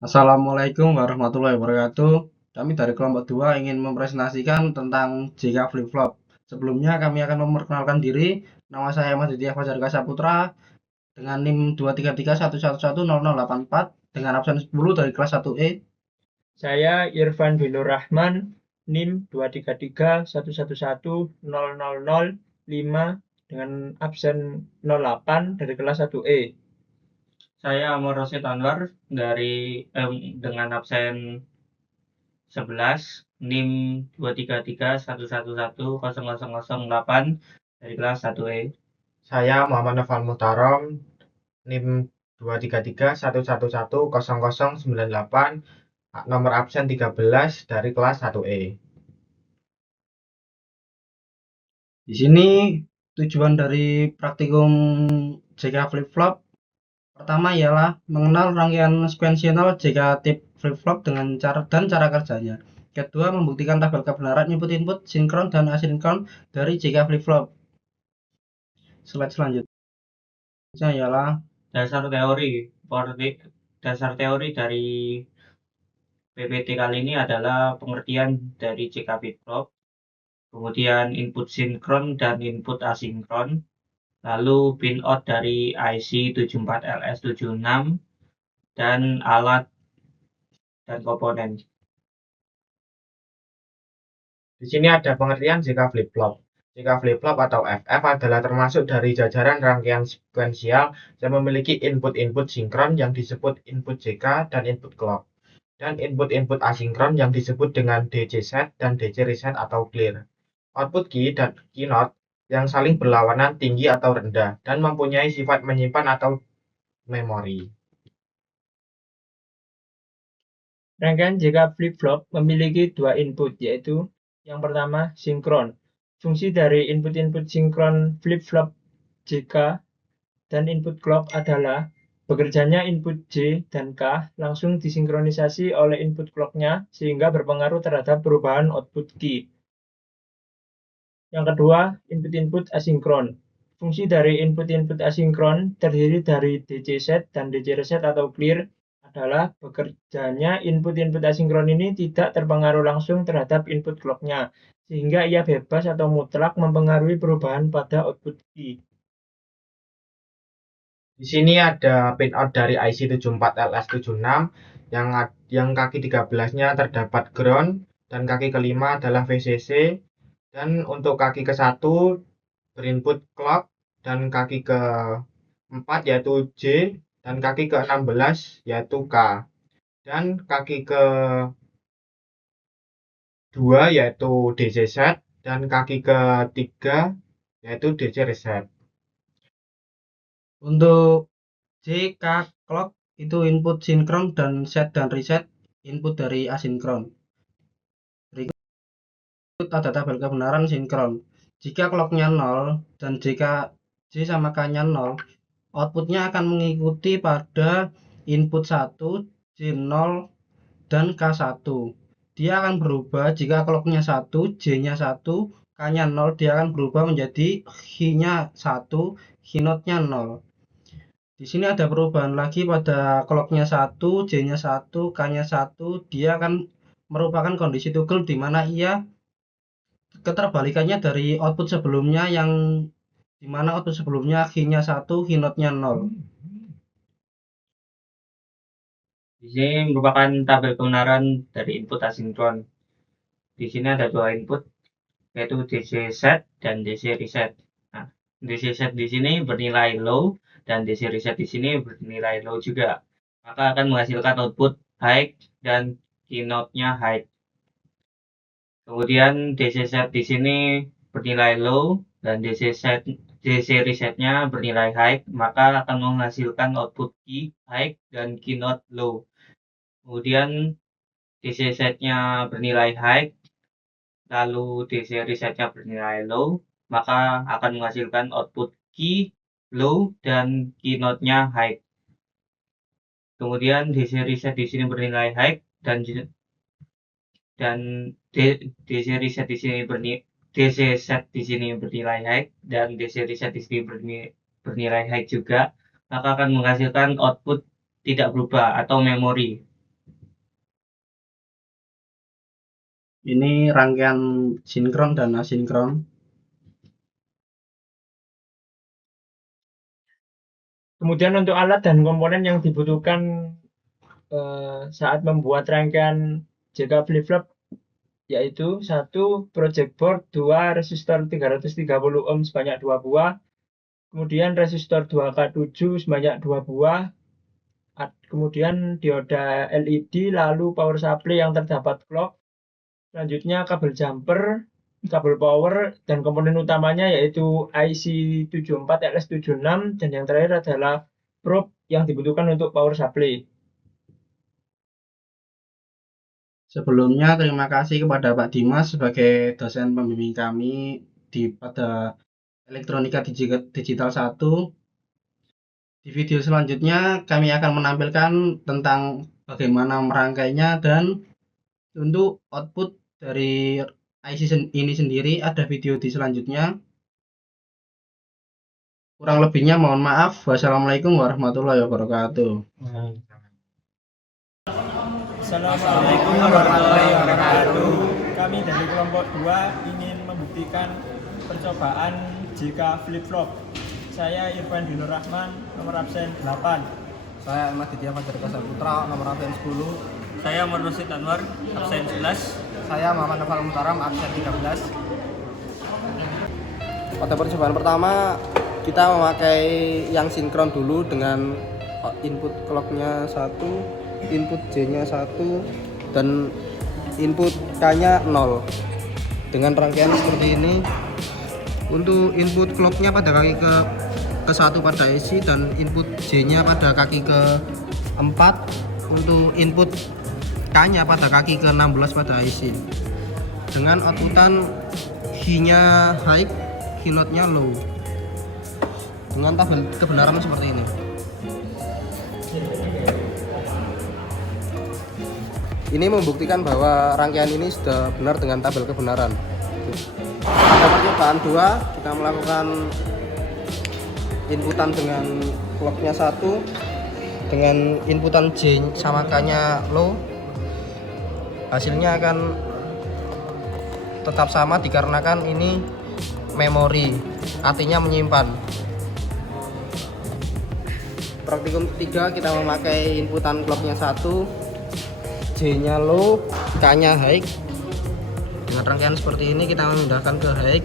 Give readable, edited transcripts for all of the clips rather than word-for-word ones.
Assalamualaikum warahmatullahi wabarakatuh. Kami dari kelompok 2 ingin mempresentasikan tentang JK Flip-Flop. Sebelumnya kami akan memperkenalkan diri. Nama saya Mas Ditya Fajar Kasaputra dengan NIM 23311110084 dengan absen 10 dari kelas 1E. Saya Irfan Bilur Rahman, NIM 23311110005 dengan absen 08 dari kelas 1E. Saya Amor Rosyid Anwar dari dengan absen 11, NIM 23311100008 dari kelas 1E. Saya Muhammad Noval Muhtarom, NIM 23311110098, nomor absen 13 dari kelas 1E. Di sini tujuan dari praktikum JK Flip-Flop pertama ialah mengenal rangkaian sekuensial JK tip flip-flop dengan cara kerjanya. Kedua, membuktikan tabel kebenaran input-input sinkron dan asinkron dari JK flip-flop. Slide selanjutnya ialah dasar teori dari PPT kali ini adalah pengertian dari JK flip-flop, kemudian input sinkron dan input asinkron, lalu pinout dari IC 74LS76 dan alat dan komponen. Di sini ada pengertian JK flip-flop. JK flip-flop atau FF adalah termasuk dari jajaran rangkaian sekuensial yang memiliki input-input sinkron yang disebut input JK dan input clock, dan input-input asinkron yang disebut dengan DC set dan DC reset atau clear. Output key dan keynote yang saling berlawanan tinggi atau rendah dan mempunyai sifat menyimpan atau memori. Rangkaian JK flip-flop memiliki dua input, yaitu yang pertama sinkron. Fungsi dari input-input sinkron flip-flop JK dan input clock adalah bekerjanya input J dan K langsung disinkronisasi oleh input clock-nya sehingga berpengaruh terhadap perubahan output key. Yang kedua, input-input asinkron. Fungsi dari input-input asinkron terdiri dari DC set dan DC reset atau clear adalah bekerjanya input-input asinkron ini tidak terpengaruh langsung terhadap input clock-nya, sehingga ia bebas atau mutlak mempengaruhi perubahan pada output key. Di sini ada pinout dari IC 74LS76 yang kaki 13-nya terdapat ground dan kaki kelima adalah VCC, dan untuk kaki ke-1 berinput clock dan kaki ke-4 yaitu J dan kaki ke-16 yaitu K, dan kaki ke-2 yaitu DC set dan kaki ke-3 yaitu DC reset. untuk JK clock itu input sinkron dan set dan reset input dari asinkron. Berikut ada tabel kebenaran sinkron. Jika clocknya 0 dan jika J sama K-nya 0, outputnya akan mengikuti pada input 1, J0, dan K1. Dia akan berubah jika clocknya 1, J-nya 1, K-nya 0, dia akan berubah menjadi H-nya 1, H-nya 0. Di sini ada perubahan lagi pada clocknya 1, J-nya 1, K-nya 1, dia akan merupakan kondisi toggle di mana ia keterbalikannya dari output sebelumnya yang dimana output sebelumnya H-nya 1, H-nya 0. Di sini merupakan tabel kebenaran dari input asinkron. Di sini ada dua input, yaitu DC set dan DC reset. Nah, DC set di sini bernilai low dan DC reset di sini bernilai low juga. Maka akan menghasilkan output high dan keynote-nya high. Kemudian DC set di sini bernilai low dan DC reset-nya bernilai high, maka akan menghasilkan output key high dan keynote low. Kemudian DC set-nya bernilai high, lalu DC reset-nya bernilai low, maka akan menghasilkan output key low dan keynote-nya high. Kemudian DC reset di sini bernilai high dan DC reset di sini DC set di sini bernilai high dan DC reset di sini bernilai high juga, maka akan menghasilkan output tidak berubah atau memori. Ini rangkaian sinkron dan asinkron. Kemudian untuk alat dan komponen yang dibutuhkan saat membuat rangkaian JK flip-flop yaitu 1. Project board, 2. Resistor 330 ohm sebanyak 2 buah, kemudian resistor 2K7 sebanyak 2 buah, kemudian dioda LED, lalu power supply yang terdapat clock, selanjutnya kabel jumper, kabel power, dan komponen utamanya yaitu IC 74LS76, dan yang terakhir adalah probe yang dibutuhkan untuk power supply. Sebelumnya terima kasih kepada Pak Dimas sebagai dosen pembimbing kami pada Elektronika Digital 1. Di video selanjutnya kami akan menampilkan tentang bagaimana merangkainya, dan untuk output dari IC ini sendiri ada video di selanjutnya. Kurang lebihnya mohon maaf. Wassalamualaikum warahmatullahi wabarakatuh. Assalamualaikum warahmatullahi wabarakatuh. Kami dari kelompok 2 ingin membuktikan percobaan JK flip-flop. Saya Irfan Dinur Rahman, nomor absen 8. Saya Ahmad Ditya Fajar Kasar Putra, nomor absen 10. Saya Umar Rosid Anwar, absen 11. Saya Muhammad Noval Mutaram, absen 13. Pada percobaan pertama, kita memakai yang sinkron dulu dengan input clocknya 1, input J-nya 1, dan input K-nya 0. Dengan rangkaian seperti ini. Untuk input clocknya pada kaki ke 1 pada IC, dan input J-nya pada kaki ke 4. Untuk input K-nya pada kaki ke 16 pada IC. Dengan outputan H-nya high, Q0-nya low. Dengan tabel kebenaran seperti ini. Ini membuktikan bahwa rangkaian ini sudah benar dengan tabel kebenaran. Pada percobaan 2, kita melakukan inputan dengan clocknya 1, dengan inputan J sama K-nya low. Hasilnya akan tetap sama dikarenakan ini memori, artinya menyimpan. Praktikum 3, kita memakai inputan clocknya 1, J-nya low, K-nya high. Dengan rangkaian seperti ini kita memindahkan ke high.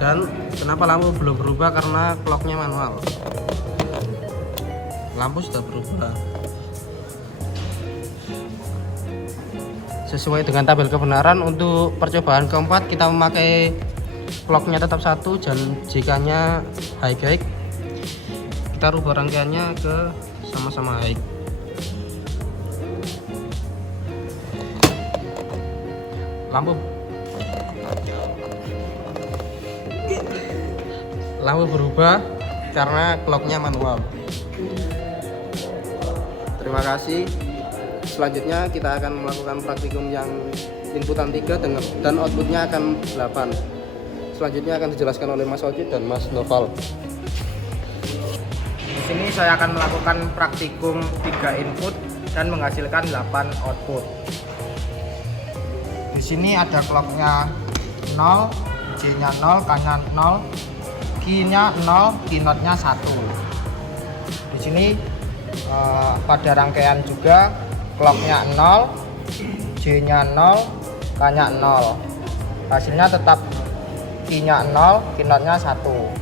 Dan kenapa lampu belum berubah? Karena clocknya manual. Lampu sudah berubah sesuai dengan tabel kebenaran. Untuk percobaan keempat, kita memakai clocknya tetap 1 dan JK-nya high. Kita rubah rangkaiannya ke sama-sama high. Lampu berubah karena clocknya manual. Terima kasih. Selanjutnya kita akan melakukan praktikum yang inputan 3 dan outputnya akan 8. Selanjutnya akan dijelaskan oleh Mas Ojid dan Mas Noval. Di sini saya akan melakukan praktikum 3 input dan menghasilkan 8 output. Di sini ada clocknya 0, J-nya 0, K-nya 0, Q-nya 0, Q0-nya 1. Di sini pada rangkaian juga clocknya 0, J-nya 0, K-nya 0. Hasilnya tetap Q-nya 0, Q0-nya 1.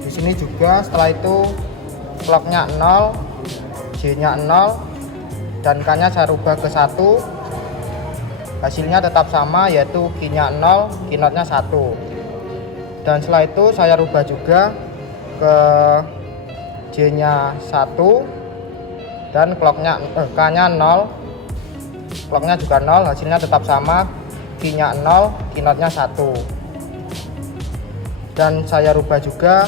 Di sini juga setelah itu clocknya 0, J-nya 0, dan K-nya saya rubah ke 1. Hasilnya tetap sama, yaitu Q-nya 0, Q0-nya 1. Dan setelah itu saya rubah juga ke J-nya 1 dan clocknya K-nya 0, clocknya juga 0, hasilnya tetap sama, Q-nya 0, Q0-nya 1. Dan saya rubah juga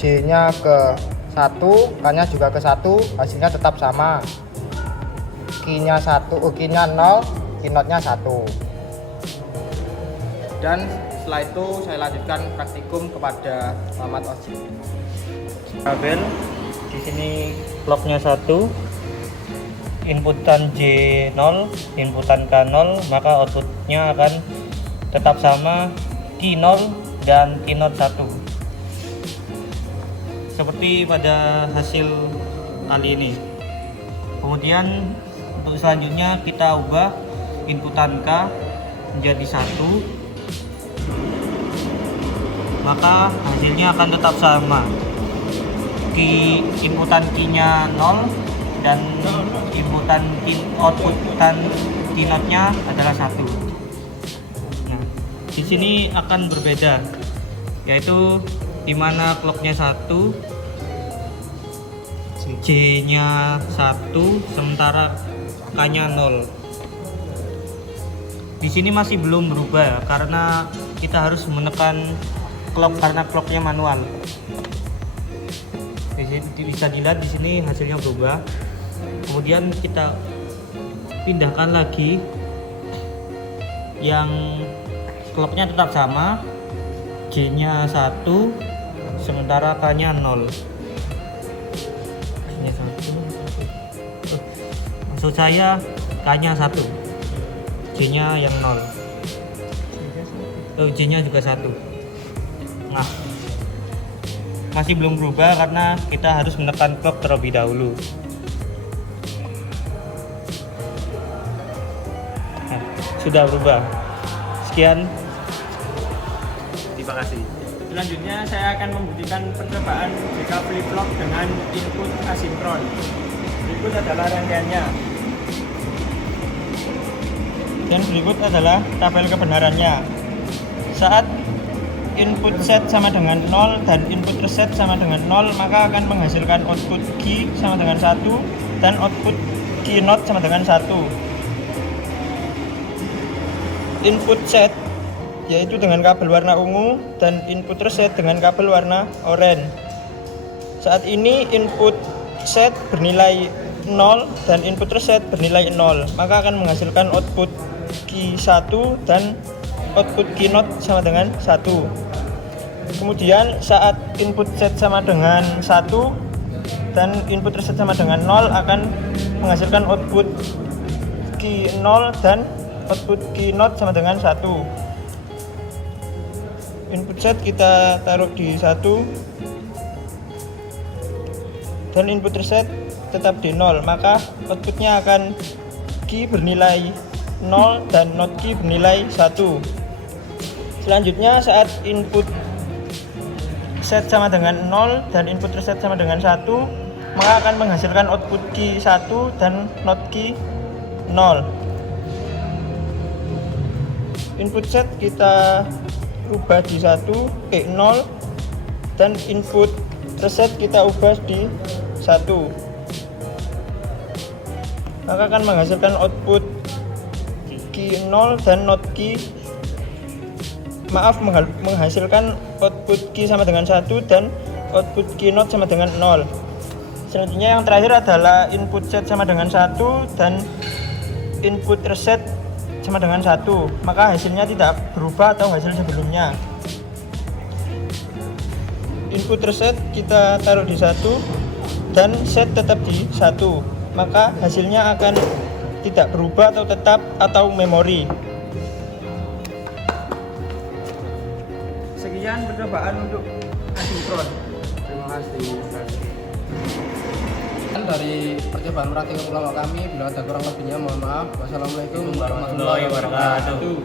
J-nya ke 1, K-nya juga ke 1, hasilnya tetap sama, Q-nya 0, Q0-nya 1. Dan setelah itu saya lanjutkan praktikum kepada Muhammad Ojid. Kabel di sini clocknya 1, inputan J0, inputan K0, maka outputnya akan tetap sama Q0 dan Q0 1. Seperti pada hasil kali ini. Kemudian untuk selanjutnya kita ubah inputan K menjadi 1, maka hasilnya akan tetap sama. Inputan Q-nya 0 dan outputan Q0-nya adalah 1. Nah, di sini akan berbeda, yaitu di mana clock-nya 1, J-nya 1, sementara K-nya 0. Di sini masih belum berubah karena kita harus menekan clock karena clocknya manual. Bisa dilihat di sini hasilnya berubah. Kemudian kita pindahkan lagi yang clocknya tetap sama, J-nya 1, sementara K-nya 0. Maksud saya K-nya 1, J-nya yang 0. J-nya juga 1. Nah, masih belum berubah karena kita harus menekan clock terlebih dahulu. Nah, sudah berubah. Sekian. Terima kasih. Selanjutnya saya akan membuktikan percobaan jika flip-flop dengan input asinkron. Berikut adalah rangkaiannya. Dan berikut adalah tabel kebenarannya. Saat input set sama dengan 0 dan input reset sama dengan 0, maka akan menghasilkan output Q sama dengan 1 dan output Q0 sama dengan 1. Input set yaitu dengan kabel warna ungu dan input reset dengan kabel warna oranye. Saat ini input set bernilai 0 dan input reset bernilai 0, maka akan menghasilkan output Q1 dan output Q0 sama dengan 1. Kemudian saat input set sama dengan 1 dan input reset sama dengan 0 akan menghasilkan output Q0 dan output Q0 sama dengan 1. Input set kita taruh di 1 dan input reset tetap di 0, maka outputnya akan Q bernilai 0 dan not Q bernilai 1. Selanjutnya saat input set sama dengan 0 dan input reset sama dengan 1, maka akan menghasilkan output Q 1 dan not Q 0. Input set kita ubah di 0 dan input reset kita ubah di 1, maka akan menghasilkan output Q 0 dan not Q menghasilkan output Q sama dengan 1 dan output Q0 sama dengan 0. Selanjutnya yang terakhir adalah input set sama dengan 1 dan input reset sama dengan 1, maka hasilnya tidak berubah atau hasil sebelumnya. Input reset kita taruh di 1 dan set tetap di 1, maka hasilnya akan tidak berubah atau tetap atau memori. Sekian percobaan untuk asinkron. Terima kasih. Dari percobaan praktik kelompok kami, bila ada kurang lebihnya mohon maaf. Wassalamualaikum warahmatullahi wabarakatuh.